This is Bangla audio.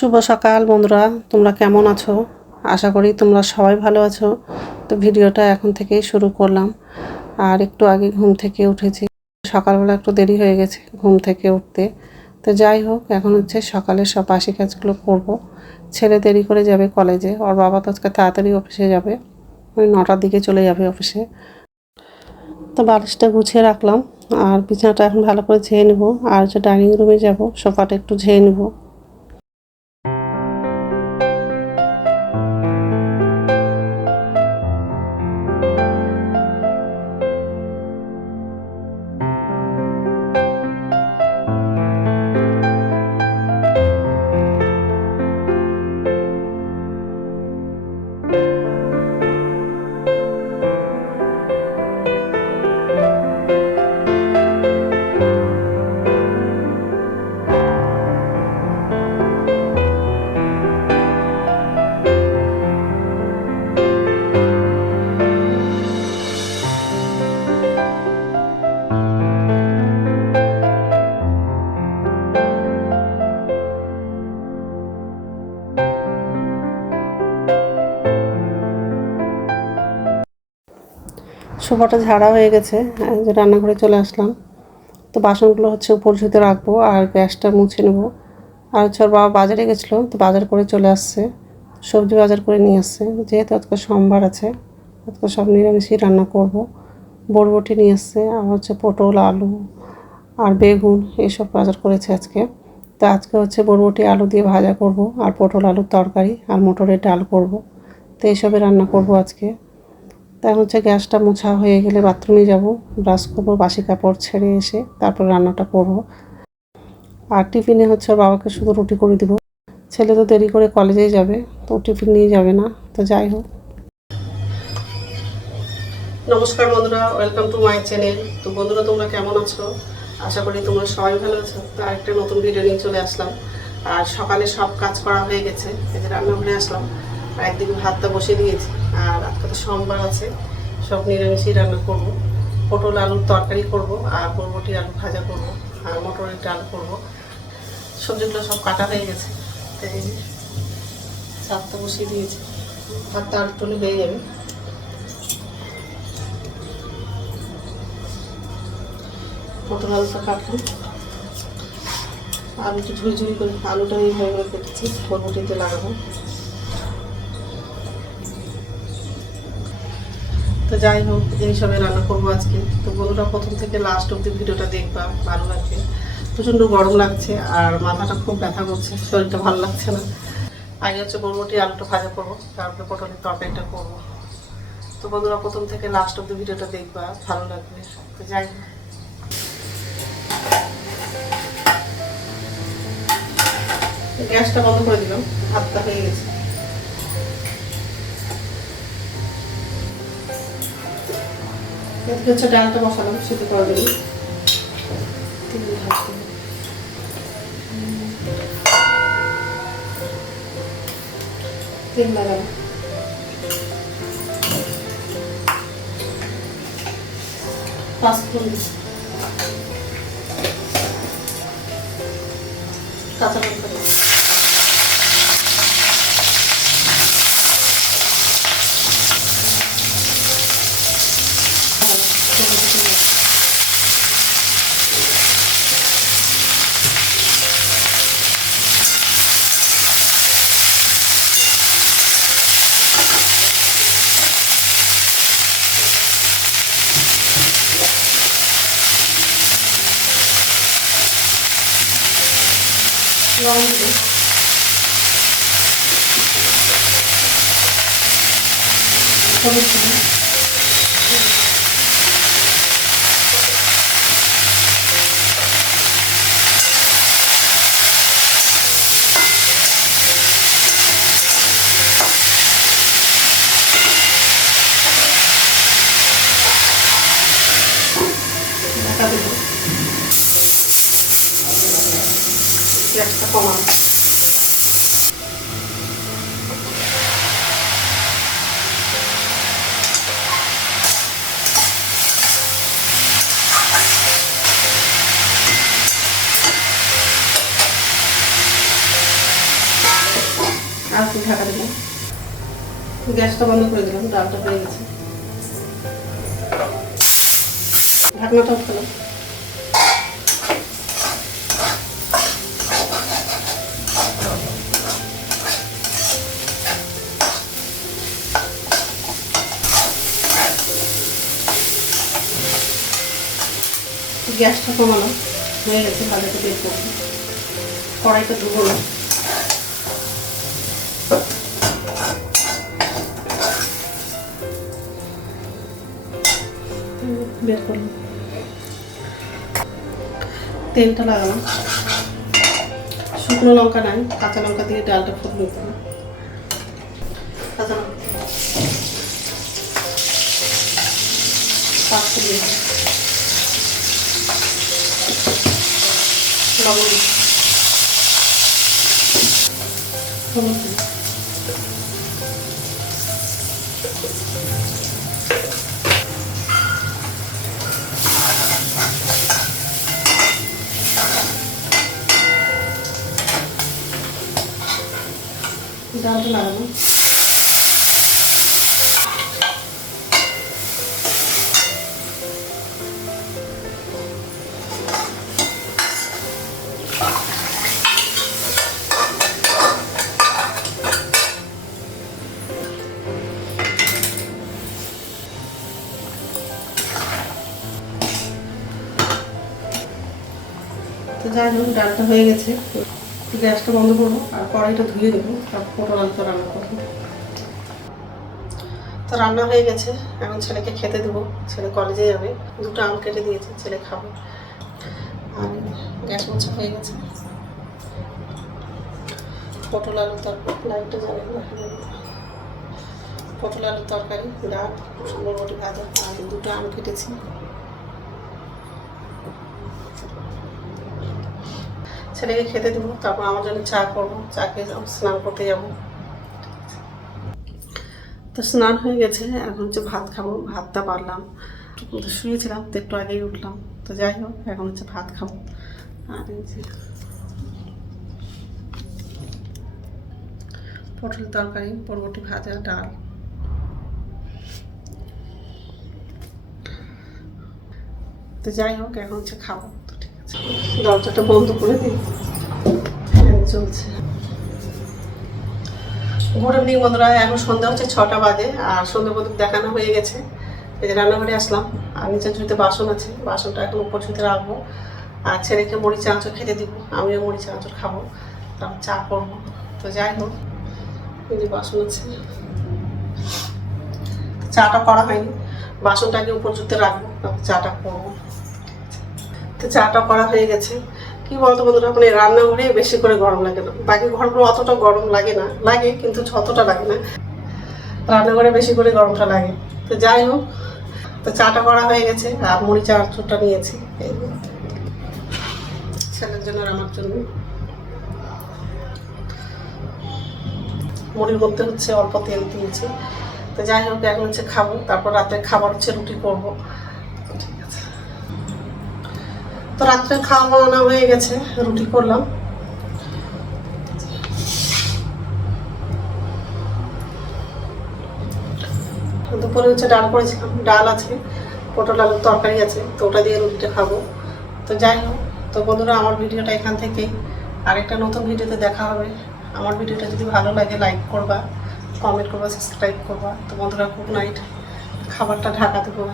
শুভ সকাল বন্ধুরা, তোমরা কেমন আছো? আশা করি তোমরা সবাই ভালো আছো। তো ভিডিওটা এখন থেকেই শুরু করলাম। আর একটু আগে ঘুম থেকে উঠেছি। সকালবেলা একটু দেরি হয়ে গেছে ঘুম থেকে উঠতে। তো যাই হোক, এখন হচ্ছে সকালের সব বাসি কাজগুলো করব। ছেলে দেরি করে যাবে কলেজে, ওর বাবা তো আজকে তাড়াতাড়ি অফিসে যাবে। ওই নটার দিকে চলে যাবে অফিসে। তো বালিশটা গুছিয়ে রাখলাম। আর বিছানাটা এখন ভালো করে ঝেয়ে নেব। আর যে ডাইনিং রুমে যাব, সোফাটা একটু ঝেয়ে নেব। সোফাটা ঝাড়া হয়ে গেছে যে রান্নাঘরে চলে আসলাম। তো বাসনগুলো হচ্ছে ঝুতে রাখব আর গ্যাসটা মুছে নেব। আর হচ্ছে ওর বাবা বাজারে গেছিল, তো বাজার করে চলে আসছে। সবজি বাজার করে নিয়ে আসছে, যেহেতু আজকে সোমবার আছে, আজকে সব নিরামিষই রান্না করব। বরবটি নিয়ে আসছে, আর হচ্ছে পটল, আলু আর বেগুন এইসব বাজার করেছে আজকে। তো আজকে হচ্ছে বরবটি, আলু দিয়ে ভাজা করব, আর পটল, আলুর তরকারি আর মটরের ডাল করব। তো এইসবে রান্না করব আজকে। তাই হচ্ছে গ্যাসটা মোছা হয়ে গেলে বাথরুমে যাব। ব্রাশ করব, বাসি কাপড় ছেড়ে এসে তারপর রান্নাটা করব। আর টিফিনে হচ্ছে বাবাকে শুধু রুটি করে দিব। ছেলে তো দেরি করে কলেজেই যাবে, তো টিফিন নিয়ে যাবে না, তো যাই হোক। নমস্কার বন্ধুরা ওয়েলকাম টু মাই চ্যানেল তো বন্ধুরা, তোমরা কেমন আছো? আশা করি তোমরা সবাই ভালো আছো। তো আরেকটা নতুন ভিডিও নিয়ে চলে আসলাম। আর সকালে সব কাজ করা হয়ে গেছে, এই যে রান্নাঘরে আসলাম। আর একদিকে ভাতটা বসিয়ে দিয়েছি। আর আজকে তো সোমবার আছে, সব নিরামিষই রান্না করব। পটল আলুর তরকারি করব আর বরবটি আলু ভাজা করব আর মটরের ডাল করব। সবজিগুলো সব কাটা হয়ে গেছে। তো এই যে ভাতটা বসিয়ে দিয়েছি। ভাতটা একটু হয়ে যাবে। পটল আলুটা কাটলাম আলুটা ঝুড়ি ঝুড়ি করে, আলুটা এইভাবে কেটেছি, বরবটিতে লাগাবো। তো যাই হোক এইসবে রান্না করব আজকে। তো বন্ধুরা, প্রথম থেকে লাস্ট অব্দি ভিডিওটা দেখবা, ভালো লাগবে। প্রচণ্ড গরম লাগছে আর মাথাটা খুব ব্যথা করছে, শরীরটা ভালো লাগছে না। আগে হচ্ছে বরবটি, আলুটা ভাজা করব, তারপরে পটলের তরকারিটা করব। তো বন্ধুরা, প্রথম থেকে লাস্ট অব্দি ভিডিওটা দেখবা, ভালো লাগবে। তো যাই গ্যাসটা বন্ধ করে দিলাম, ভাতটা হয়ে গেছে। এদিকে হচ্ছে ডালটা বসালাম সেটা করে দিই তেল কাঁচা লঙ্কা দিই। লবণ দিই হলুদ ঢাকা দেব গ্যাসটা কমানো আর একটু ঢাকা দেবো গ্যাসটা বন্ধ করে দিলাম, ডালটা হয়ে গেছে। ঢাকনাটা উঠলাম গ্যাসটা কমানো, হয়ে গেছে ভাজাটা বের করব কড়াইটা ধুবো না। বের করলাম। তেলটা লাগালাম। শুকনো লঙ্কা নাই, কাঁচা লঙ্কা দিয়ে ডালটা ফুট নিতে হবে কাঁচা লঙ্কা। ডালটা লাগানো তো যাই হোক ডালটা হয়ে গেছে। গ্যাসটা বন্ধ করব, আর কড়াইটা ধুয়ে দেবো তারপর পটল আলুটা রান্না করব। তো রান্না হয়ে গেছে, এখন ছেলেকে খেতে দেবো, ছেলে কলেজে যাবে, দুটো আম কেটে দিয়েছে, ছেলে খাবে। আর গ্যাস মোছা হয়ে গেছে। পটল আলু তরকারি লাইটটা না পটল আলুর তরকারি, ডাল বরবটি ভাজা, আর দুটো আম কেটেছি। ছেলেকে খেতে দেবো, তারপর আমার জন্য চা করব, চা খেয়ে স্নান করতে যাব। তো স্নান হয়ে গেছে, এখন হচ্ছে ভাত খাব, ভাতটা পারলাম। শুয়েছিলাম, তো একটু আগেই উঠলাম। তো যাই হোক, এখন হচ্ছে ভাত খাব। আর পটল তরকারি বরবটি ভাজা ডাল। তো যাই হোক, এখন হচ্ছে খাব। দরজাটা বন্ধ করে দিই। ফ্যান চলছে। গুড ইভিনিং বন্ধুরা, এখন সন্ধ্যা হচ্ছে ছটা বাজে, আর সন্ধ্যা প্রদীপ দেখানো হয়ে গেছে। এই যে রান্নাঘরে আসলাম, আর নিচে ঝুড়িতে বাসন আছে, বাসনটা এখন উপর ঝুড়িতে রাখব। আর ছেলেকে মুড়ি চাঁচড় খেতে দিব, আমিও মুড়ি চাঁচড় খাব, তারপর চা করব। তো যাই হোক, এই যে বাসন আছে। চাটা করা হয়নি, বাসনটাকে উপর জুতে রাখব, তারপর চাটা করব। তো চাটা করা হয়ে গেছে। কি বলতো বন্ধুরা মানে রান্নাঘরে বেশি করে গরম লাগে না। বাকি ঘরগুলো অতটা গরম লাগে না। লাগে, কিন্তু যতটা লাগে না। রান্নাঘরে বেশি করে গরমটা লাগে। তো যাই হোক, তো চাটা করা হয়ে গেছে। আর মুড়ি চা চোরটা নিয়েছি। ছেলের জন্য আর আমার জন্য। মুড়ির মধ্যে হচ্ছে অল্প তেল দিয়েছি। তো যাই হোক, এখন হচ্ছে খাব। তারপর রাতে খাবার হচ্ছে রুটি করব। ঠিক আছে। তো রাত্রে খাওয়া বানানো হয়ে গেছে, রুটি করলাম। দুপুরে হচ্ছে ডাল করেছিলাম, ডাল আছে, পটল আলুর তরকারি আছে, তো ওটা দিয়ে রুটিটা খাব। তো যাই হোক, তো বন্ধুরা, আমার ভিডিওটা এখান থেকেই আরেকটা নতুন ভিডিওতে দেখা হবে। আমার ভিডিওটা যদি ভালো লাগে লাইক করবা কমেন্ট করবা সাবস্ক্রাইব করবা। তো বন্ধুরা গুড নাইট খাবারটা ঢাকা দেবো